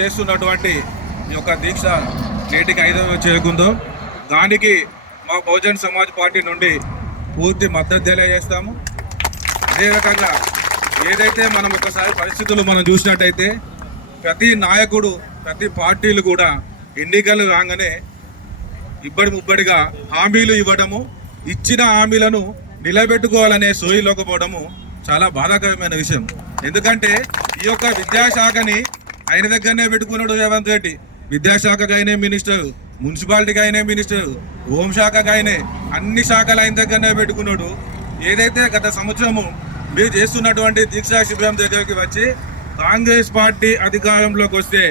చేస్తున్నటువంటి ఈ యొక్క దీక్ష నేటికి ఐదవ చేరుకుందో దానికి మా బహుజన్ సమాజ్ పార్టీ నుండి పూర్తి మద్దతు తెలియజేస్తాము అదే రకంగా ఏదైతే మనం ఒకసారి పరిస్థితులు మనం చూసినట్టయితే ప్రతి నాయకుడు ప్రతి పార్టీలు కూడా ఎన్నికలు రాగానే ఇబ్బడి ముబ్బడిగా హామీలు ఇవ్వడము ఇచ్చిన హామీలను నిలబెట్టుకోవాలనే సోయిలోకపోవడము చాలా బాధాకరమైన విషయం ఎందుకంటే ఈ యొక్క విద్యాశాఖని ఆయన దగ్గరనే పెట్టుకున్నాడు రేవంత్ రెడ్డి విద్యాశాఖకు ఆయనే మినిస్టర్ మున్సిపాలిటీకి ఆయనే మినిస్టర్ హోంశాఖకు ఆయనే అన్ని శాఖలు ఆయన దగ్గరనే పెట్టుకున్నాడు ఏదైతే గత సంవత్సరము మీరు చేస్తున్నటువంటి దీక్షా శిబిరం దగ్గరికి వచ్చి కాంగ్రెస్ పార్టీ అధికారంలోకి వస్తే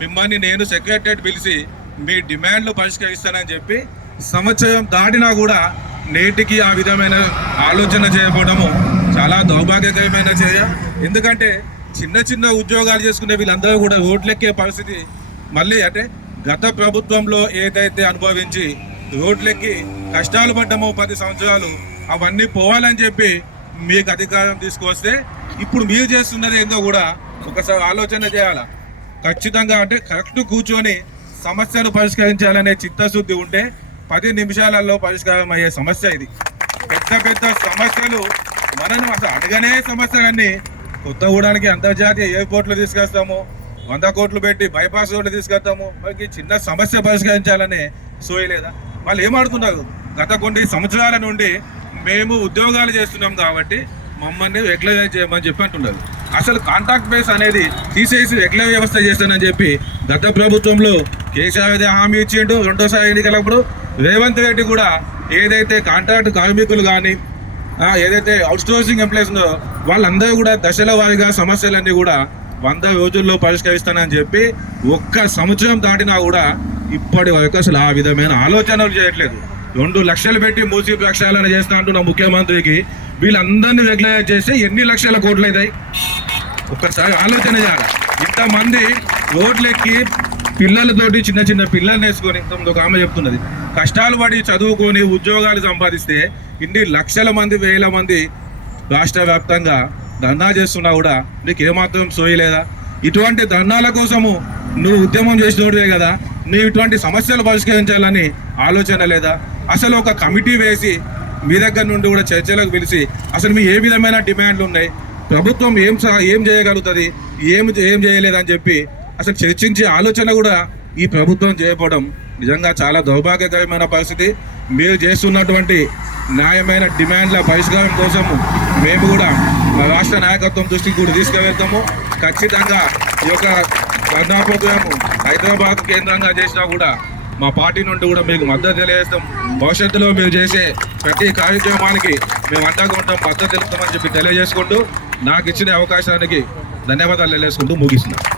మిమ్మల్ని నేను సెక్రటరేట్ పిలిచి మీ డిమాండ్లు పరిష్కరిస్తానని చెప్పి సంవత్సరం దాటినా కూడా నేటికి ఆ విధమైన ఆలోచన చేయకపోవడము చాలా దౌర్భాగ్యకరమైన చర్య ఎందుకంటే చిన్న చిన్న ఉద్యోగాలు చేసుకునే వీళ్ళందరూ కూడా రోడ్లెక్కే పరిస్థితి మళ్ళీ అంటే గత ప్రభుత్వంలో ఏదైతే అనుభవించి రోడ్లెక్కి కష్టాలు పడ్డామో పది సంవత్సరాలు అవన్నీ పోవాలని చెప్పి మీకు అధికారం తీసుకొస్తే ఇప్పుడు మీరు చేస్తున్నది ఏందో కూడా ఒకసారి ఆలోచన చేయాల ఖచ్చితంగా అంటే కరెక్ట్ కూర్చొని సమస్యను పరిష్కరించాలనే చిత్తశుద్ధి ఉంటే పది నిమిషాలలో పరిష్కారం అయ్యే సమస్య ఇది పెద్ద పెద్ద సమస్యలు మనం అసలు అడగనే సమస్యలన్నీ కొత్తగూడానికి అంతర్జాతీయ ఎయిర్పోర్ట్లు తీసుకొస్తాము వంద కోట్లు పెట్టి బైపాస్ రోడ్లు తీసుకొస్తాము మనకి చిన్న సమస్య పరిష్కరించాలని సోయలేదా వాళ్ళు ఏమాడుతున్నారు గత కొన్ని సంవత్సరాల నుండి మేము ఉద్యోగాలు చేస్తున్నాం కాబట్టి మమ్మల్ని రెగ్యులర్ చేయమని చెప్పి అంటున్నారు అసలు కాంటాక్ట్ బేస్ అనేది తీసేసి రెగ్యులర్ వ్యవస్థ చేస్తానని చెప్పి గత ప్రభుత్వంలో కేసీఆర్ హామీ ఇచ్చిండు రెండోసారి ఎన్నికలప్పుడు రేవంత్ రెడ్డి కూడా ఏదైతే కాంట్రాక్ట్ కార్మికులు కానీ ఏదైతే అవుట్సోర్సింగ్ ఎంప్లాయీస్ ఉందో వాళ్ళందరూ కూడా దశల వారీగా సమస్యలన్నీ కూడా వంద రోజుల్లో పరిష్కరిస్తానని చెప్పి ఒక్క సంవత్సరం దాటినా కూడా ఇప్పటి వరకు అసలు ఆ విధమైన ఆలోచనలు చేయట్లేదు రెండు లక్షలు పెట్టి మూసి ప్రక్షాళన చేస్తా అంటున్న ముఖ్యమంత్రికి వీళ్ళందరినీ రెగ్యులైజ్ చేస్తే ఎన్ని లక్షల కోట్లు అవుతాయి ఒక్కసారి ఆలోచన చేయాలి ఇంతమంది రోడ్లెక్కి పిల్లలతోటి చిన్న చిన్న పిల్లల్ని వేసుకొని ఒక ఆమె చెప్తున్నది కష్టాలు పడి చదువుకొని ఉద్యోగాలు సంపాదిస్తే ఇన్ని లక్షల మంది వేల మంది రాష్ట్ర వ్యాప్తంగా ధర్నా చేస్తున్నా కూడా నీకు ఏమాత్రం సోయలేదా ఇటువంటి ధర్నాల కోసము నువ్వు ఉద్యమం చేసినోడివే కదా నువ్వు ఇటువంటి సమస్యలు పరిష్కరించాలని ఆలోచన లేదా అసలు ఒక కమిటీ వేసి మీ దగ్గర నుండి కూడా చర్చలకు పిలిచి అసలు మీ ఏ విధమైన డిమాండ్లు ఉన్నాయి ప్రభుత్వం ఏం ఏం చేయగలుగుతుంది ఏం ఏం చేయలేదని చెప్పి అసలు చర్చించే ఆలోచన కూడా ఈ ప్రభుత్వం చేయకపోవడం నిజంగా చాలా దౌర్భాగ్యకరమైన పరిస్థితి మీరు చేస్తున్నటువంటి న్యాయమైన డిమాండ్ల పరిష్కారం కోసం మేము కూడా రాష్ట్ర నాయకత్వం దృష్టికి కూడా తీసుకువెళ్తాము ఖచ్చితంగా ఈ యొక్క ధర్నా ప్రోగ్రాము హైదరాబాద్ కేంద్రంగా చేసినా కూడా మా పార్టీ నుండి కూడా మీకు మద్దతు తెలియజేస్తాం భవిష్యత్తులో మీరు చేసే ప్రతి కార్యక్రమానికి మేము అండగా ఉంటాం మద్దతు తెలుపుతామని చెప్పి తెలియజేసుకుంటూ నాకు ఇచ్చిన అవకాశానికి ధన్యవాదాలు తెలియజేసుకుంటూ ముగిస్తున్నాను